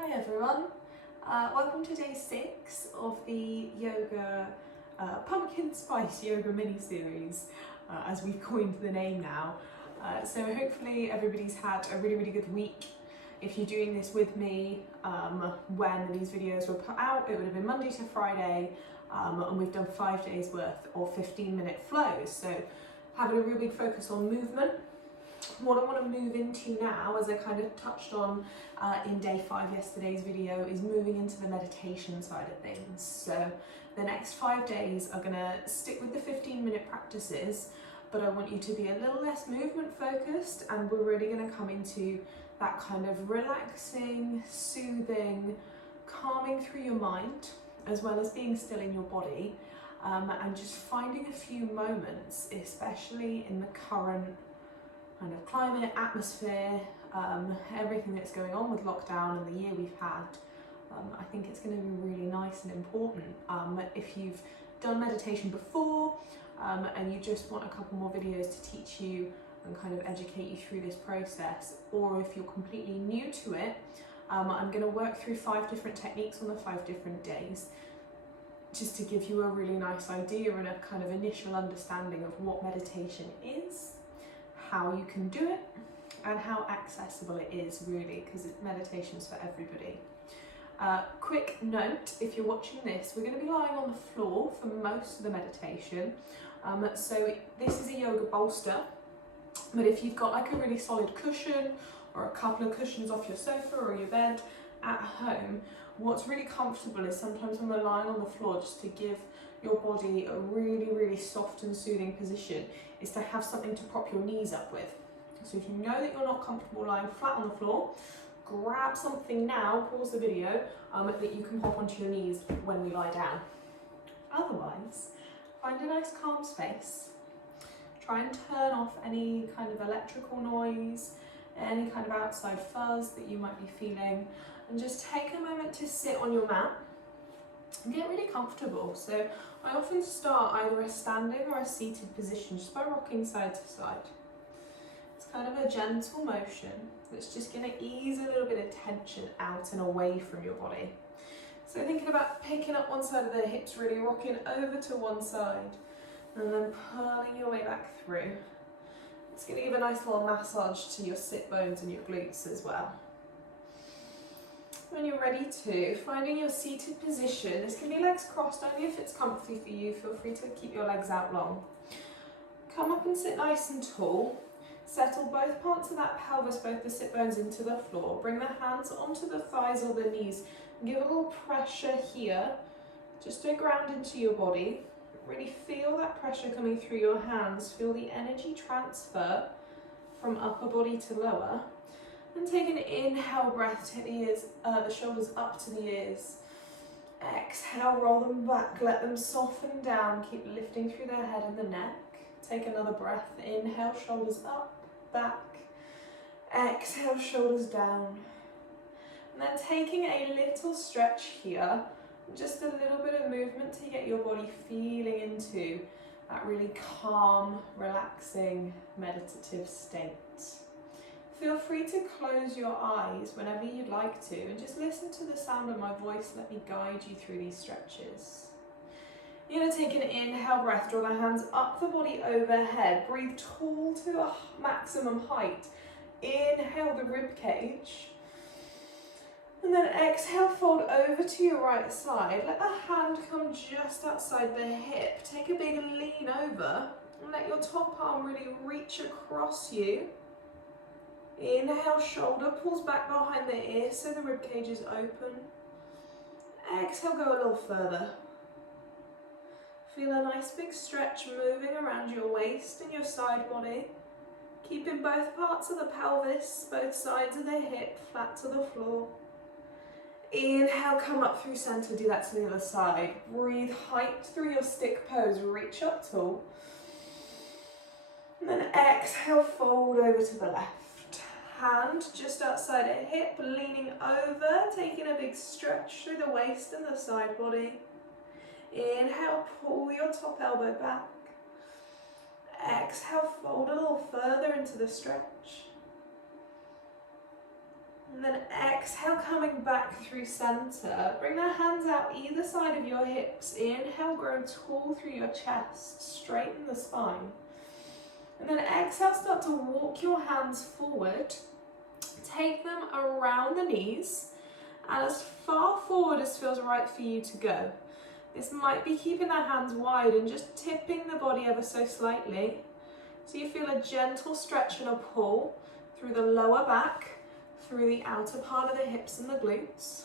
Hi everyone, welcome to day 6 of the yoga pumpkin spice yoga mini series, as we've coined the name now. So hopefully everybody's had a really good week. If you're doing this with me when these videos were put out, it would have been Monday to Friday, and we've done 5 days worth of 15-minute flows. So having a real big focus on movement. What I want to move into now, as I kind of touched on in day 5 yesterday's video, is moving into the meditation side of things. So the next 5 days are going to stick with the 15-minute practices, but I want you to be a little less movement focused, and we're really going to come into that kind of relaxing, soothing, calming through your mind, as well as being still in your body, and just finding a few moments, especially in the current kind of climate, atmosphere, everything that's going on with lockdown and the year we've had. I think it's going to be really nice and important. If you've done meditation before and you just want a couple more videos to teach you and kind of educate you through this process, or if you're completely new to it, I'm going to work through 5 different techniques on the 5 different days, just to give you a really nice idea and a kind of initial understanding of what meditation is, how you can do it, and how accessible it is, really, because meditation's for everybody. Quick note, if you're watching this, we're going to be lying on the floor for most of the meditation. So this is a yoga bolster, but if you've got like a really solid cushion or a couple of cushions off your sofa or your bed at home, what's really comfortable is sometimes when we're lying on the floor, just to give your body a really soft and soothing position, is to have something to prop your knees up with. So if you know that you're not comfortable lying flat on the floor, grab something now, pause the video, that you can hop onto your knees when we lie down. Otherwise, find a nice calm space. Try and turn off any kind of electrical noise, any kind of outside fuzz that you might be feeling, and just take a moment to sit on your mat and get really comfortable. So I often start either a standing or a seated position, just by rocking side to side. It's kind of a gentle motion that's just going to ease a little bit of tension out and away from your body. So thinking about picking up one side of the hips, really rocking over to one side, and then pulling your way back through. It's going to give a nice little massage to your sit bones and your glutes as well. When you're ready to, finding your seated position, this can be legs crossed, only if it's comfy for you. Feel free to keep your legs out long. Come up and sit nice and tall. Settle both parts of that pelvis, both the sit bones, into the floor. Bring the hands onto the thighs or the knees. Give a little pressure here, just to ground into your body. Really feel that pressure coming through your hands. Feel the energy transfer from upper body to lower. And take an inhale breath, take the ears, the shoulders up to the ears. Exhale, roll them back, let them soften down. Keep lifting through the head and the neck. Take another breath. Inhale, shoulders up, back. Exhale, shoulders down. And then taking a little stretch here, just a little bit of movement to get your body feeling into that really calm, relaxing, meditative state. Feel free to close your eyes whenever you'd like to, and just listen to the sound of my voice. Let me guide you through these stretches. You're going to take an inhale breath, draw the hands up the body overhead, breathe tall to a maximum height. Inhale the rib cage, and then exhale, fold over to your right side. Let the hand come just outside the hip. Take a big lean over, and let your top arm really reach across you. Inhale, shoulder pulls back behind the ear so the rib cage is open. Exhale, go a little further. Feel a nice big stretch moving around your waist and your side body. Keeping both parts of the pelvis, both sides of the hip, flat to the floor. Inhale, come up through center, do that to the other side. Breathe height through your stick pose, reach up tall. And then exhale, fold over to the left. Hand just outside a hip, leaning over, taking a big stretch through the waist and the side body. Inhale, pull your top elbow back. Exhale, fold a little further into the stretch. And then exhale, coming back through center. Bring the hands out either side of your hips. Inhale, grow tall through your chest. Straighten the spine. And then exhale, start to walk your hands forward. Take them around the knees and as far forward as feels right for you to go. This might be keeping the hands wide and just tipping the body ever so slightly. So you feel a gentle stretch and a pull through the lower back, through the outer part of the hips and the glutes.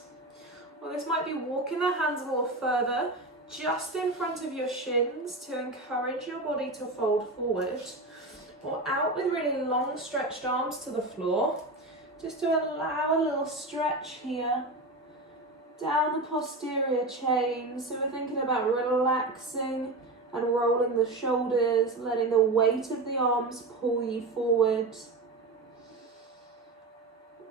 Or this might be walking the hands a little further, just in front of your shins to encourage your body to fold forward. Or out with really long stretched arms to the floor, just to allow a little stretch here, down the posterior chain. So we're thinking about relaxing and rolling the shoulders, letting the weight of the arms pull you forward.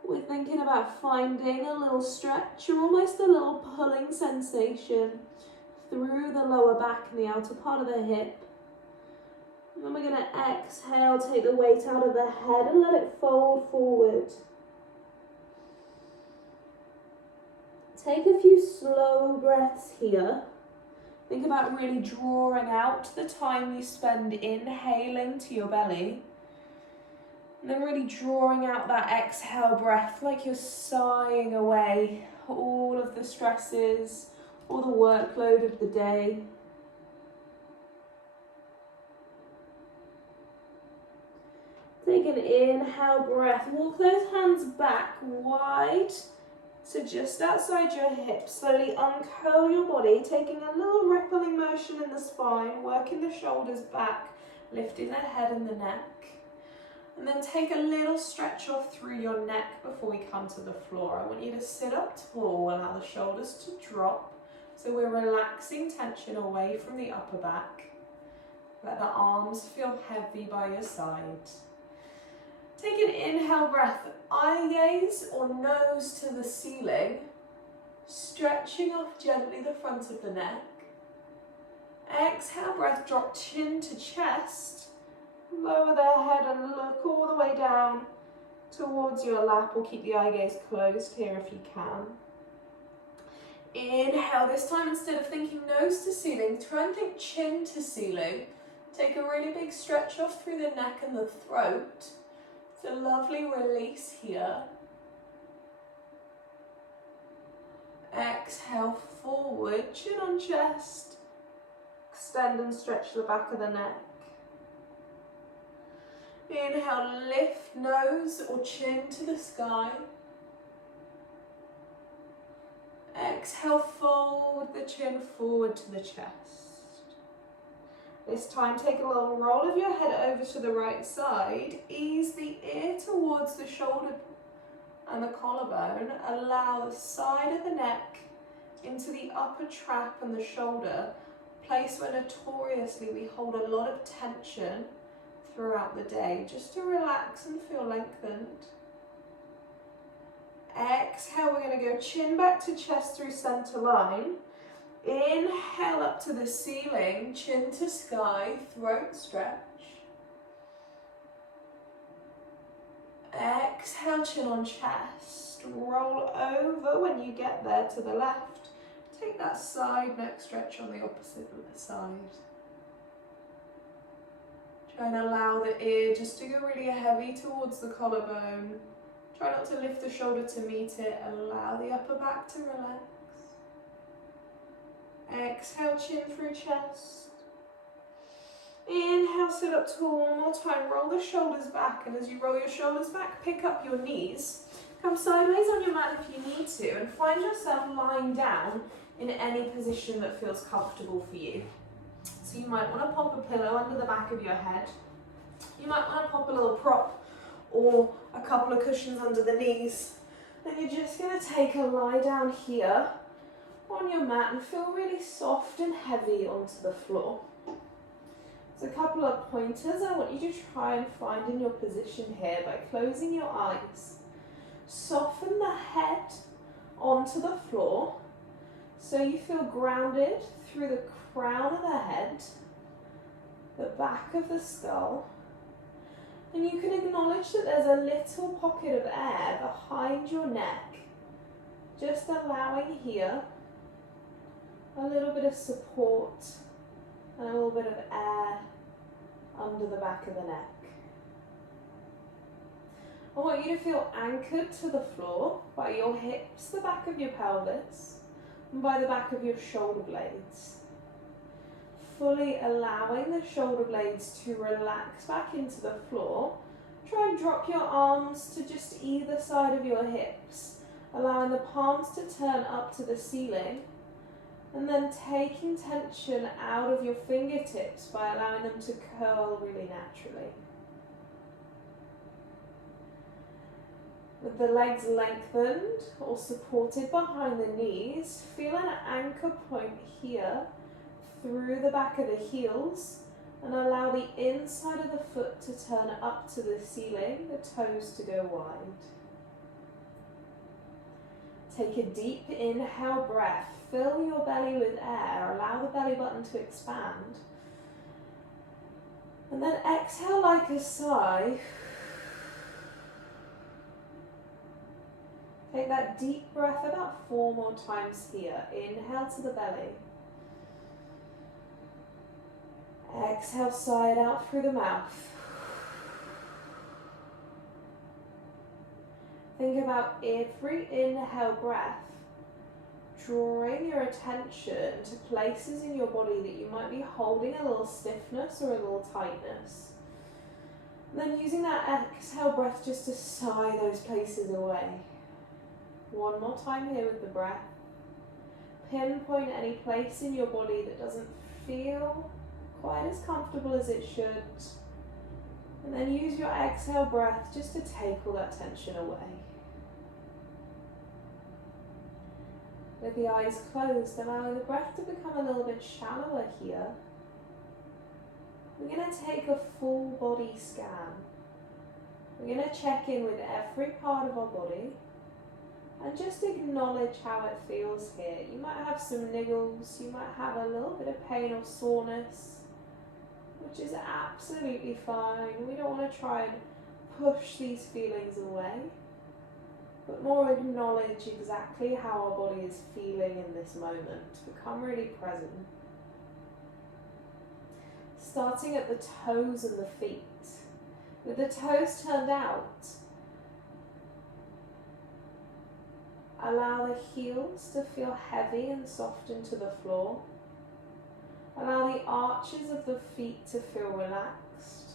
We're thinking about finding a little stretch or almost a little pulling sensation through the lower back and the outer part of the hip. And then we're going to exhale, take the weight out of the head and let it fold forward. Take a few slow breaths here. Think about really drawing out the time you spend inhaling to your belly. And then really drawing out that exhale breath like you're sighing away all of the stresses or the workload of the day. Take an inhale breath. Walk those hands back wide. So just outside your hips, slowly uncurl your body, taking a little rippling motion in the spine, working the shoulders back, lifting the head and the neck. And then take a little stretch off through your neck before we come to the floor. I want you to sit up tall, allow the shoulders to drop. So we're relaxing tension away from the upper back. Let the arms feel heavy by your side. Take an inhale breath, eye gaze or nose to the ceiling, stretching off gently the front of the neck. Exhale breath, drop chin to chest, lower the head and look all the way down towards your lap, or keep the eye gaze closed here if you can. Inhale, this time instead of thinking nose to ceiling, try and think chin to ceiling. Take a really big stretch off through the neck and the throat. It's a lovely release here. Exhale forward, chin on chest. Extend and stretch the back of the neck. Inhale, lift nose or chin to the sky. Exhale, fold the chin forward to the chest. This time, take a little roll of your head over to the right side. Ease the ear towards the shoulder and the collarbone. Allow the side of the neck into the upper trap and the shoulder, place where notoriously we hold a lot of tension throughout the day, just to relax and feel lengthened. Exhale, we're going to go chin back to chest through center line. Inhale up to the ceiling, chin to sky, throat stretch. Exhale, chin on chest. Roll over when you get there to the left. Take that side neck stretch on the opposite side. Try and allow the ear just to go really heavy towards the collarbone. Try not to lift the shoulder to meet it. Allow the upper back to relax. Exhale, chin through chest. Inhale, sit up tall one more time. Roll the shoulders back, and as you roll your shoulders back, pick up your knees. Come sideways on your mat if you need to, and find yourself lying down in any position that feels comfortable for you. So you might want to pop a pillow under the back of your head. You might want to pop a little prop or a couple of cushions under the knees. Then you're just going to take a lie down here on your mat and feel really soft and heavy onto the floor. So a couple of pointers I want you to try and find in your position here by closing your eyes. Soften the head onto the floor so you feel grounded through the crown of the head, the back of the skull, And you can acknowledge that there's a little pocket of air behind your neck, just allowing here a little bit of support and a little bit of air under the back of the neck. I want you to feel anchored to the floor by your hips, the back of your pelvis, and by the back of your shoulder blades. Fully allowing the shoulder blades to relax back into the floor. Try and drop your arms to just either side of your hips, allowing the palms to turn up to the ceiling, and then taking tension out of your fingertips by allowing them to curl really naturally. With the legs lengthened or supported behind the knees, feel an anchor point here through the back of the heels, and allow the inside of the foot to turn up to the ceiling, the toes to go wide. Take a deep inhale breath, fill your belly with air, allow the belly button to expand. And then exhale like a sigh. Take that deep breath about 4 more times here. Inhale to the belly. Exhale, sigh it out through the mouth. Think about every inhale breath, drawing your attention to places in your body that you might be holding a little stiffness or a little tightness. And then using that exhale breath just to sigh those places away. 1 more time here with the breath. Pinpoint any place in your body that doesn't feel quite as comfortable as it should. And then use your exhale breath just to take all that tension away. With the eyes closed, allowing the breath to become a little bit shallower here. We're going to take a full body scan. We're going to check in with every part of our body and just acknowledge how it feels here. You might have some niggles, you might have a little bit of pain or soreness, which is absolutely fine. We don't want to try and push these feelings away, but more acknowledge exactly how our body is feeling in this moment. Become really present. Starting at the toes and the feet. With the toes turned out, allow the heels to feel heavy and soft into the floor. Allow the arches of the feet to feel relaxed,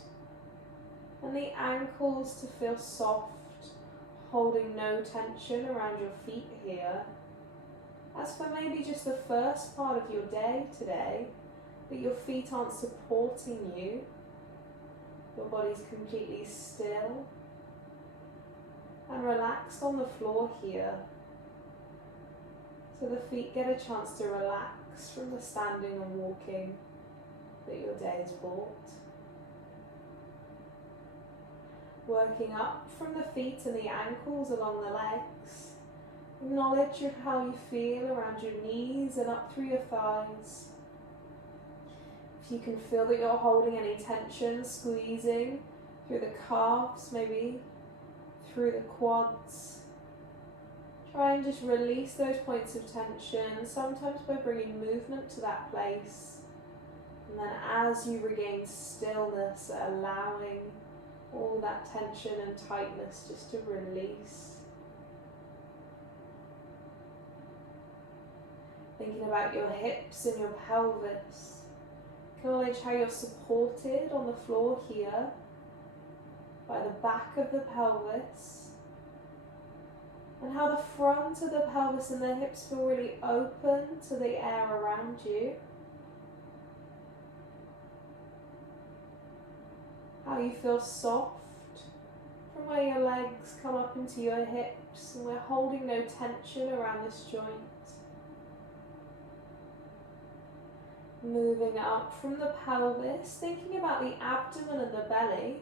and the ankles to feel soft, holding no tension around your feet here. As for maybe just the first part of your day today, that your feet aren't supporting you, your body's completely still and relaxed on the floor here. So the feet get a chance to relax from the standing and walking that your day has brought. Working up from the feet and the ankles along the legs. Acknowledge how you feel around your knees and up through your thighs. If you can feel that you're holding any tension, squeezing through the calves, maybe through the quads. Try and just release those points of tension, sometimes by bringing movement to that place. And then as you regain stillness, allowing all that tension and tightness just to release. Thinking about your hips and your pelvis. Acknowledge how you're supported on the floor here by the back of the pelvis, and how the front of the pelvis and the hips feel really open to the air around you. How you feel soft from where your legs come up into your hips, and we're holding no tension around this joint. Moving up from the pelvis, thinking about the abdomen and the belly.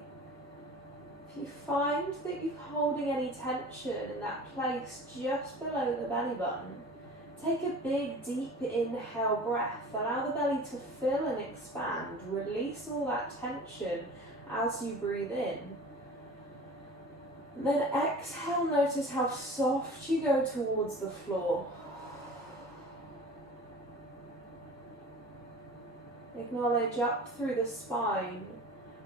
If you find that you're holding any tension in that place just below the belly button, take a big deep inhale breath. Allow the belly to fill and expand. Release all that tension as you breathe in, And then exhale, notice how soft you go towards the floor. Acknowledge up through the spine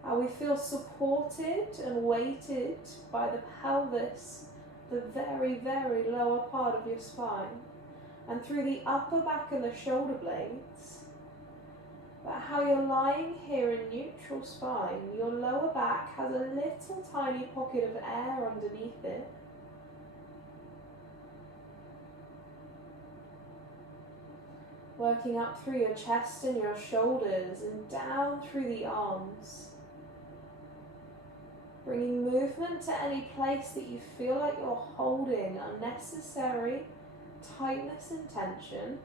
how we feel supported and weighted by the pelvis, the very, very lower part of your spine, and through the upper back and the shoulder blades. But how you're lying here in neutral spine, your lower back has a little tiny pocket of air underneath it. Working up through your chest and your shoulders and down through the arms. Bringing movement to any place that you feel like you're holding unnecessary tightness and tension.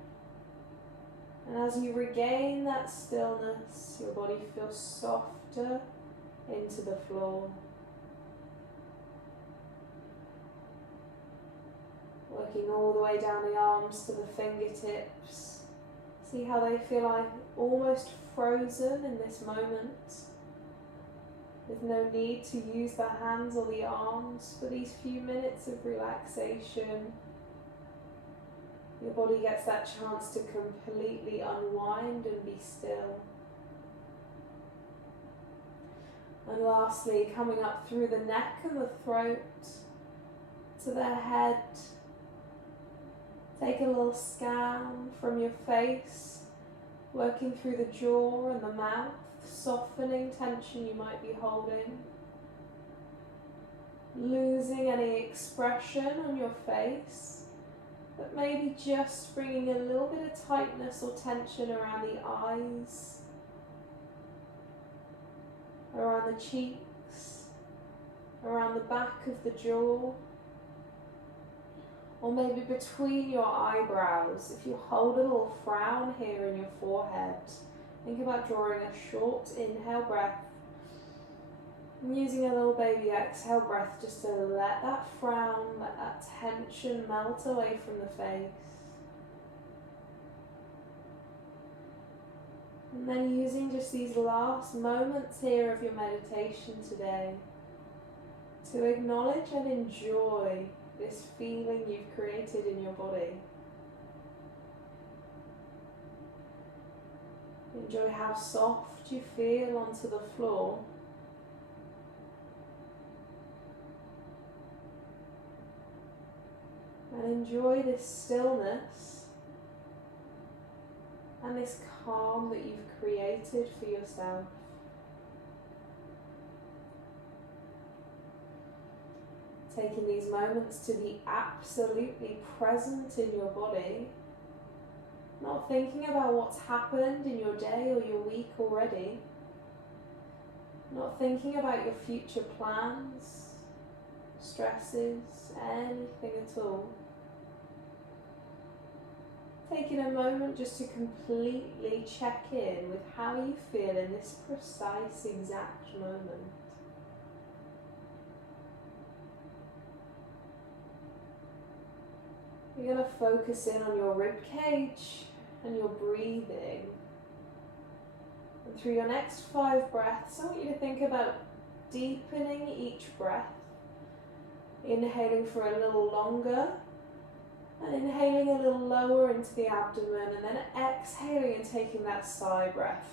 And as you regain that stillness, your body feels softer into the floor. Working all the way down the arms to the fingertips. See how they feel like almost frozen in this moment, with no need to use the hands or the arms for these few minutes of relaxation. Your body gets that chance to completely unwind and be still. And lastly, coming up through the neck and the throat to the head. Take a little scan from your face, working through the jaw and the mouth, softening tension you might be holding. Losing any expression on your face, but maybe just bringing a little bit of tightness or tension around the eyes, around the cheeks, around the back of the jaw, or maybe between your eyebrows. If you hold a little frown here in your forehead, think about drawing a short inhale breath and using a little baby exhale breath just to let that frown, let that tension melt away from the face. And then using just these last moments here of your meditation today to acknowledge and enjoy this feeling you've created in your body. Enjoy how soft you feel onto the floor. And enjoy this stillness and this calm that you've created for yourself. Taking these moments to be absolutely present in your body, not thinking about what's happened in your day or your week already, not thinking about your future plans, stresses, anything at all. Taking a moment just to completely check in with how you feel in this precise exact moment. You're going to focus in on your rib cage and your breathing. And through your next 5 breaths, I want you to think about deepening each breath. Inhaling for a little longer and inhaling a little lower into the abdomen, and then exhaling and taking that sigh breath.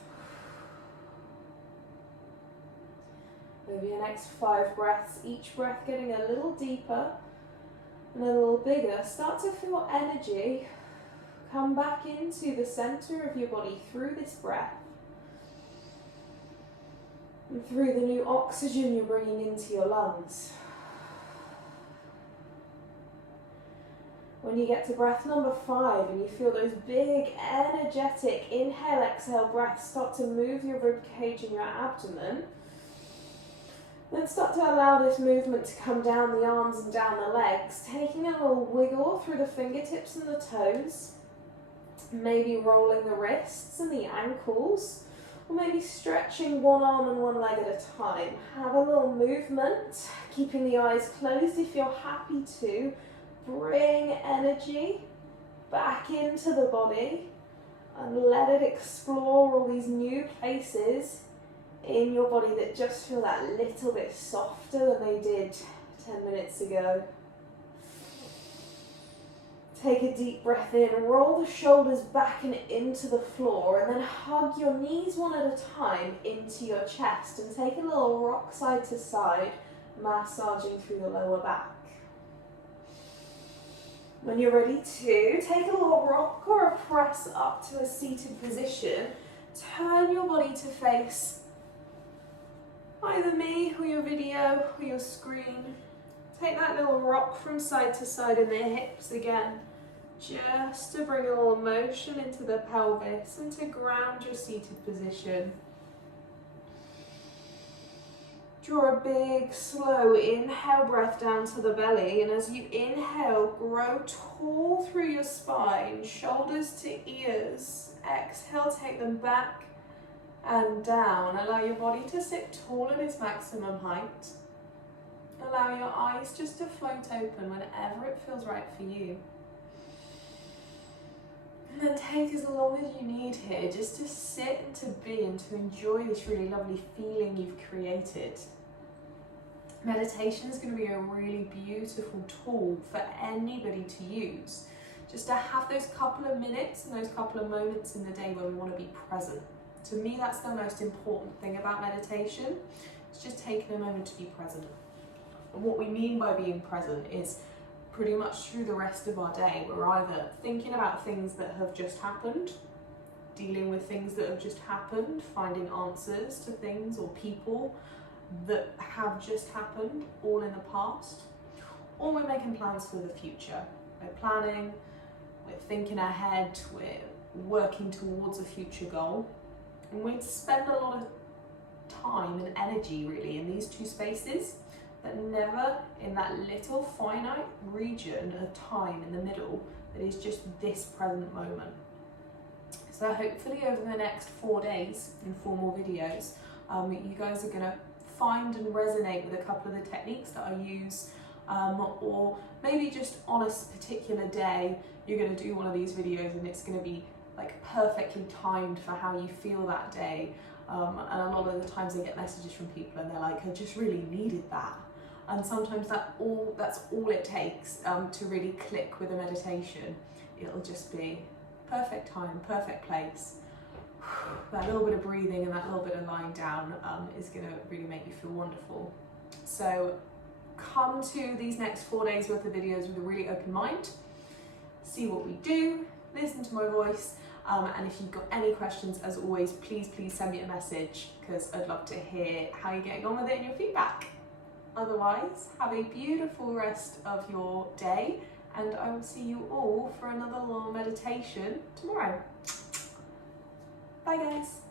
Over your next 5 breaths, each breath getting a little deeper and a little bigger. Start to feel energy come back into the center of your body through this breath and through the new oxygen you're bringing into your lungs. When you get to breath number 5 and you feel those big, energetic inhale-exhale breaths start to move your rib cage and your abdomen, then start to allow this movement to come down the arms and down the legs, taking a little wiggle through the fingertips and the toes, maybe rolling the wrists and the ankles, or maybe stretching one arm and one leg at a time. Have a little movement, keeping the eyes closed if you're happy to. Bring energy back into the body and let it explore all these new places in your body that just feel that little bit softer than they did 10 minutes ago. Take a deep breath in, roll the shoulders back and into the floor, and then hug your knees one at a time into your chest and take a little rock side to side, massaging through the lower back. When you're ready to, take a little rock or a press up to a seated position. Turn your body to face either me or your video or your screen. Take that little rock from side to side in the hips again, just to bring a little motion into the pelvis and to ground your seated position. Draw a big, slow inhale breath down to the belly, and as you inhale, grow tall through your spine, shoulders to ears. Exhale, take them back and down. Allow your body to sit tall at its maximum height. Allow your eyes just to float open whenever it feels right for you. And then take as long as you need here just to sit and to be and to enjoy this really lovely feeling you've created. Meditation is going to be a really beautiful tool for anybody to use. Just to have those couple of minutes and those couple of moments in the day where we want to be present. To me, that's the most important thing about meditation. It's just taking a moment to be present. And what we mean by being present is pretty much through the rest of our day, we're either thinking about things that have just happened, dealing with things that have just happened, finding answers to things or people that have just happened, all in the past, or we're making plans for the future. We're planning, we're thinking ahead, we're working towards a future goal, and we spend a lot of time and energy really in these two spaces, but never in that little finite region of time in the middle that is just this present moment. So hopefully over the next 4 days in 4 more videos, you guys are going to find and resonate with a couple of the techniques that I use, or maybe just on a particular day you're going to do one of these videos and it's going to be like perfectly timed for how you feel that day. And a lot of the times I get messages from people and they're like, I just really needed that. And sometimes that's all it takes to really click with a meditation. It'll just be perfect time, perfect place. That little bit of breathing and that little bit of lying down is going to really make you feel wonderful. So come to these next 4 days worth of videos with a really open mind. See what we do, listen to my voice, and if you've got any questions, as always, please send me a message because I'd love to hear how you're getting on with it and your feedback. Otherwise, have a beautiful rest of your day, and I will see you all for another little meditation tomorrow. Bye guys.